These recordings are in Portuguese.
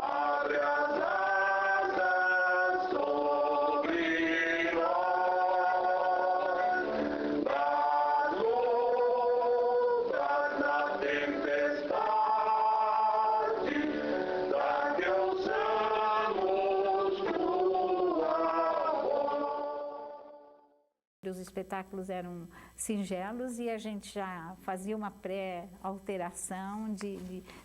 abre as asas sobre nós, nas lutas, na tempestade, da que ouçamos tua voz. Os espetáculos eram singelos e a gente já fazia uma pré-alteração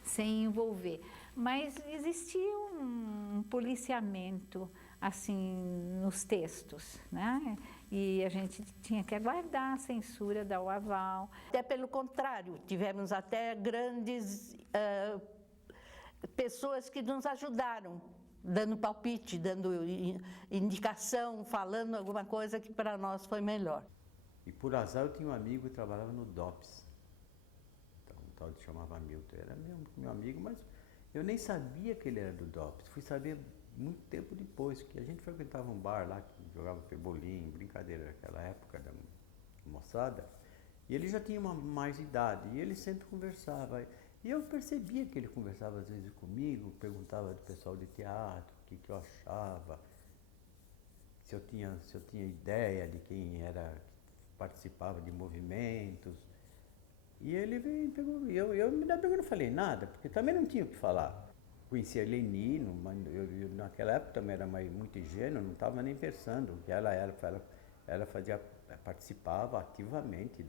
sem envolver. Mas existia um policiamento assim nos textos, né? E a gente tinha que aguardar a censura dar o aval. Até pelo contrário, tivemos até grandes pessoas que nos ajudaram, dando palpite, dando indicação, falando alguma coisa que para nós foi melhor. E por azar eu tinha um amigo que trabalhava no DOPS. Então, um tal de chamava Milton. Era meu amigo, mas eu nem sabia que ele era do DOPS. Fui saber muito tempo depois, que a gente frequentava um bar lá, que jogava pebolim, brincadeira naquela época da moçada. E ele já tinha mais idade, e ele sempre conversava. E eu percebia que ele conversava às vezes comigo, perguntava do pessoal de teatro, o que eu achava, se eu tinha ideia de quem era, que participava de movimentos. E ele veio e pegou, eu não falei nada, porque também não tinha o que falar. Conhecia Lenino, mas eu naquela época também era muito ingênuo, não estava nem pensando que ela participava ativamente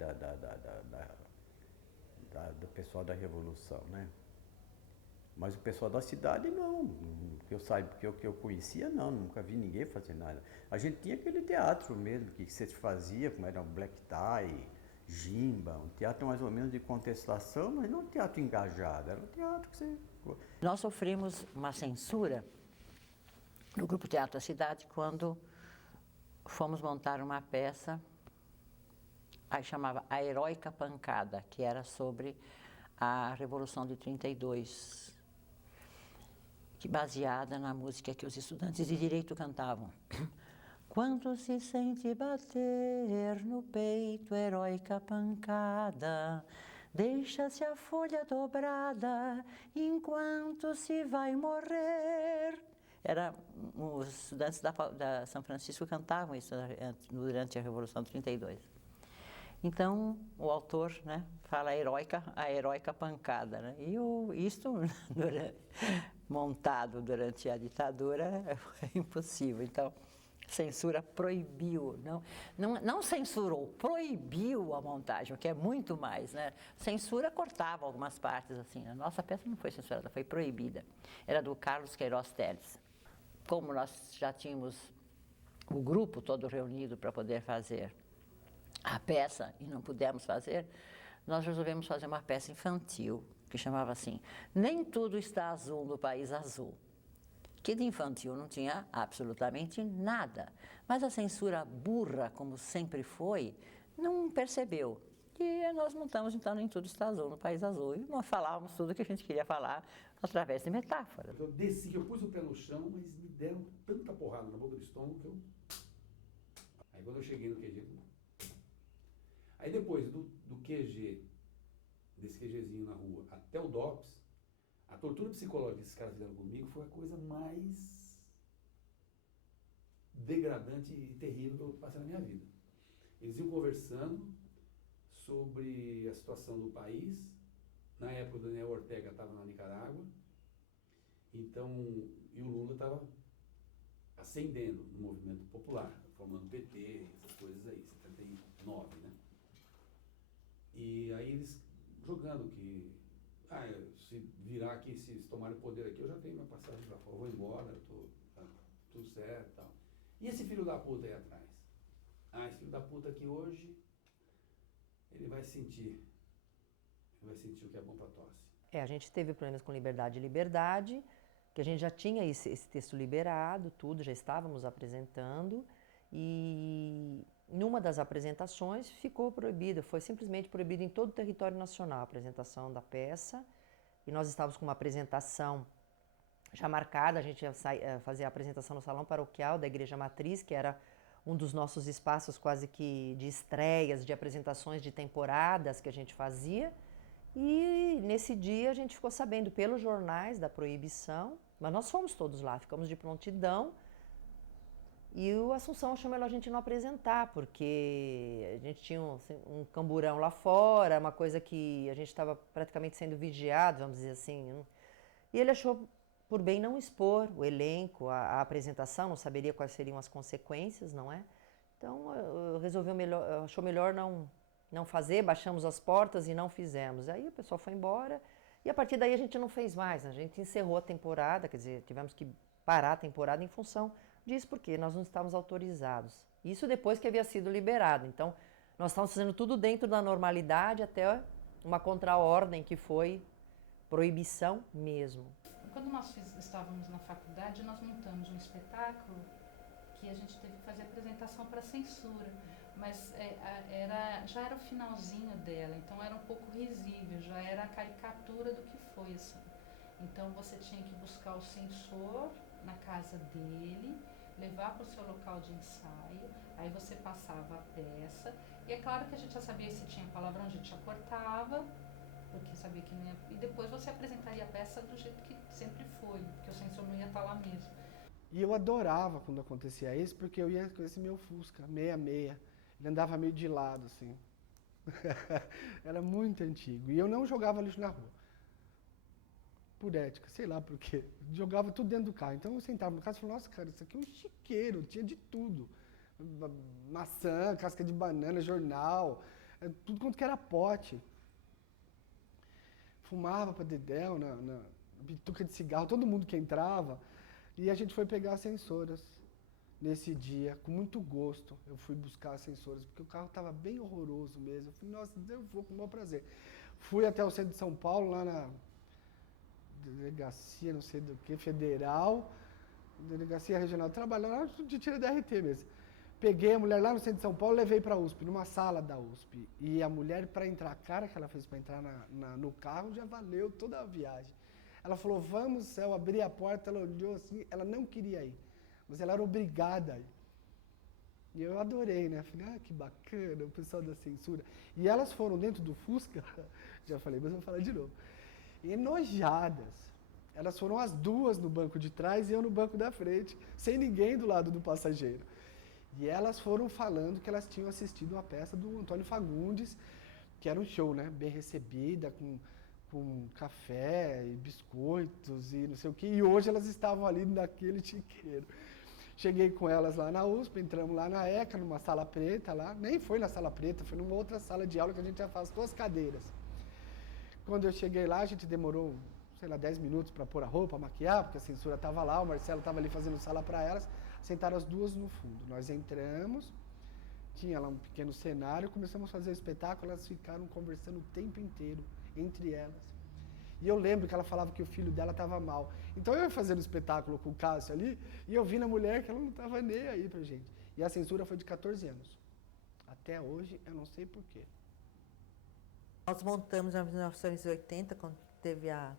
do pessoal da Revolução, né? Mas o pessoal da cidade não, que eu saiba, porque o que eu conhecia não, nunca vi ninguém fazer nada. A gente tinha aquele teatro mesmo que você fazia, como era um black tie, gimba, um teatro mais ou menos de contestação, mas não um teatro engajado, era um teatro que você... Nós sofremos uma censura no Grupo Teatro da Cidade quando fomos montar uma peça, aí chamava A Heróica Pancada, que era sobre a Revolução de 32, que baseada na música que os estudantes de Direito cantavam. Quando se sente bater no peito heróica pancada, deixa-se a folha dobrada enquanto se vai morrer. Os estudantes da São Francisco cantavam isso durante a Revolução de 32. Então, o autor, né, fala a heróica pancada, né? E isto montado durante a ditadura foi impossível. Então, censura proibiu, não censurou, proibiu a montagem, o que é muito mais, né? Censura cortava algumas partes, assim. A nossa peça não foi censurada, foi proibida. Era do Carlos Queiroz Teles. Como nós já tínhamos o grupo todo reunido para poder fazer a peça e não pudemos fazer, nós resolvemos fazer uma peça infantil, que chamava assim, Nem Tudo Está Azul no País Azul. Que de infantil não tinha absolutamente nada, mas a censura burra, como sempre foi, não percebeu. E nós montamos então Nem Tudo Está Azul no País Azul, e nós falávamos tudo o que a gente queria falar através de metáfora. Eu desci, eu pus o pé no chão, mas me deram tanta porrada na boca do estômago que eu... Aí quando eu cheguei no QG... Aí depois do QG, desse QGzinho na rua, até o DOPS, a tortura psicológica que esses caras fizeram comigo foi a coisa mais degradante e terrível que eu passei na minha vida. Eles iam conversando sobre a situação do país. Na época o Daniel Ortega estava na Nicarágua, então, e o Lula estava ascendendo no movimento popular, formando PT, essas coisas aí, 79, né? E aí eles jogando que, se virar aqui, se tomarem o poder aqui, eu já tenho minha passagem para fora, eu vou embora, tá tudo certo e tal. E esse filho da puta aí atrás? Esse filho da puta aqui hoje, ele vai sentir o que é bom para tosse. A gente teve problemas com Liberdade, que a gente já tinha esse texto liberado, tudo, já estávamos apresentando, e numa das apresentações ficou proibido, foi simplesmente proibido em todo o território nacional a apresentação da peça, e nós estávamos com uma apresentação já marcada, a gente ia fazer a apresentação no Salão Paroquial da Igreja Matriz, que era um dos nossos espaços quase que de estreias, de apresentações de temporadas que a gente fazia, E nesse dia a gente ficou sabendo pelos jornais da proibição, mas nós fomos todos lá, ficamos de prontidão. E o Assunção achou melhor a gente não apresentar, porque a gente tinha um camburão lá fora, uma coisa que a gente estava praticamente sendo vigiado, vamos dizer assim. E ele achou por bem não expor o elenco, a apresentação, não saberia quais seriam as consequências, não é? Então, achou melhor não fazer, baixamos as portas e não fizemos. Aí o pessoal foi embora e a partir daí a gente não fez mais, a gente encerrou a temporada, quer dizer, tivemos que parar a temporada em função disso, porque nós não estávamos autorizados. Isso depois que havia sido liberado. Então, nós estávamos fazendo tudo dentro da normalidade até uma contraordem que foi proibição mesmo. Quando nós estávamos na faculdade, nós montamos um espetáculo que a gente teve que fazer apresentação para censura, mas já era o finalzinho dela, então era um pouco risível, já era a caricatura do que foi, assim. Então você tinha que buscar o censor na casa dele, levar para o seu local de ensaio, aí você passava a peça, e é claro que a gente já sabia se tinha palavrão, a gente já cortava, porque sabia que não ia, e depois você apresentaria a peça do jeito que sempre foi, porque o censor não ia estar lá mesmo. E eu adorava quando acontecia isso, porque eu ia com esse meu Fusca, 66. Ele andava meio de lado, assim. Era muito antigo. E eu não jogava lixo na rua. Por ética, sei lá por quê. Jogava tudo dentro do carro. Então eu sentava no carro e falava, nossa, cara, isso aqui é um chiqueiro, tinha de tudo. Maçã, casca de banana, jornal, tudo quanto que era pote. Fumava pra dedéu na bituca de cigarro, todo mundo que entrava. E a gente foi pegar as censoras nesse dia, com muito gosto. Eu fui buscar as censoras, porque o carro estava bem horroroso mesmo. Eu falei, nossa, eu vou com o maior prazer. Fui até o centro de São Paulo, lá na delegacia, não sei do que, federal, delegacia regional, trabalhando lá de tira da RT mesmo. Peguei a mulher lá no centro de São Paulo, levei para a USP, numa sala da USP. E a mulher, para entrar, a cara que ela fez para entrar no carro, já valeu toda a viagem. Ela falou, vamos, eu abri a porta, ela olhou assim, ela não queria ir, mas ela era obrigada a ir. E eu adorei, né? Falei, que bacana, o pessoal da censura. E elas foram dentro do Fusca, já falei, mas vou falar de novo, enojadas. Elas foram as duas no banco de trás e eu no banco da frente, sem ninguém do lado do passageiro. E elas foram falando que elas tinham assistido uma peça do Antônio Fagundes, que era um show, né? Bem recebida, com café e biscoitos e não sei o quê, e hoje elas estavam ali naquele chiqueiro. Cheguei com elas lá na USP, entramos lá na ECA, numa sala preta lá, nem foi na sala preta, foi numa outra sala de aula que a gente afastou as cadeiras. Quando eu cheguei lá, a gente demorou, sei lá, 10 minutos para pôr a roupa, maquiar, porque a censura estava lá, o Marcelo estava ali fazendo sala para elas, sentaram as duas no fundo. Nós entramos, tinha lá um pequeno cenário, começamos a fazer o espetáculo, elas ficaram conversando o tempo inteiro entre elas. E eu lembro que ela falava que o filho dela estava mal. Então eu ia fazendo espetáculo com o Cássio ali, e eu vi na mulher que ela não estava nem aí pra gente. E a censura foi de 14 anos. Até hoje, eu não sei porquê. Nós montamos em 1980, quando teve a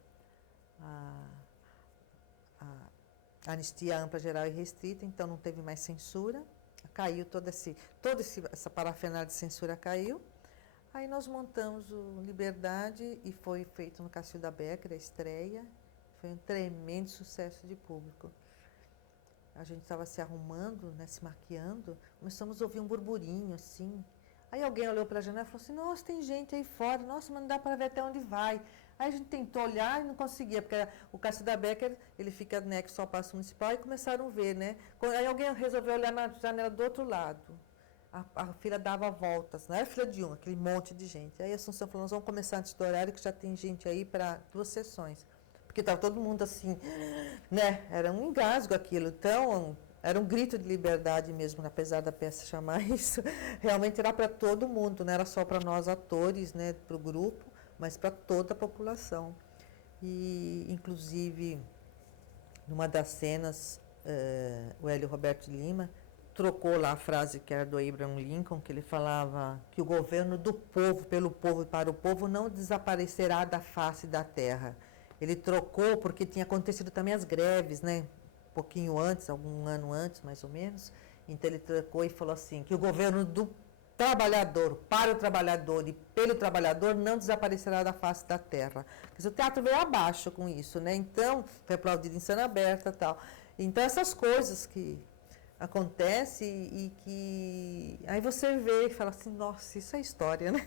anistia ampla, geral e restrita, então não teve mais censura. Caiu toda essa parafernália de censura caiu. Aí nós montamos o Liberdade e foi feito no Cacilda Becker, a estreia. Foi um tremendo sucesso de público. A gente estava se arrumando, né, se maquiando, começamos a ouvir um burburinho assim. Aí alguém olhou para a janela e falou assim, nossa, tem gente aí fora, nossa, mas não dá para ver até onde vai. Aí a gente tentou olhar e não conseguia, porque o Cacilda Becker, ele fica anexo ao Paço Municipal, e começaram a ver, né? Aí alguém resolveu olhar na janela do outro lado. A fila dava voltas, não era fila de um, aquele monte de gente. Aí a Assunção falou, nós vamos começar antes do horário, que já tem gente aí para 2 sessões. Porque estava todo mundo assim, né? Era um engasgo aquilo, então era um grito de liberdade mesmo, apesar da peça chamar isso. Realmente era para todo mundo, não era só para nós atores, né, para o grupo, mas para toda a população. E, inclusive, numa das cenas, o Hélio Roberto Lima trocou lá a frase que era do Abraham Lincoln, que ele falava que o governo do povo, pelo povo e para o povo não desaparecerá da face da terra. Ele trocou porque tinha acontecido também as greves, né? Um pouquinho antes, algum ano antes, mais ou menos. Então ele trocou e falou assim, que o governo do trabalhador, para o trabalhador e pelo trabalhador, não desaparecerá da face da terra. Quer dizer, o teatro veio abaixo com isso, né? Então, foi aplaudido em cena aberta e tal. Então, essas coisas que acontecem e que... Aí você vê e fala assim, nossa, isso é história, né?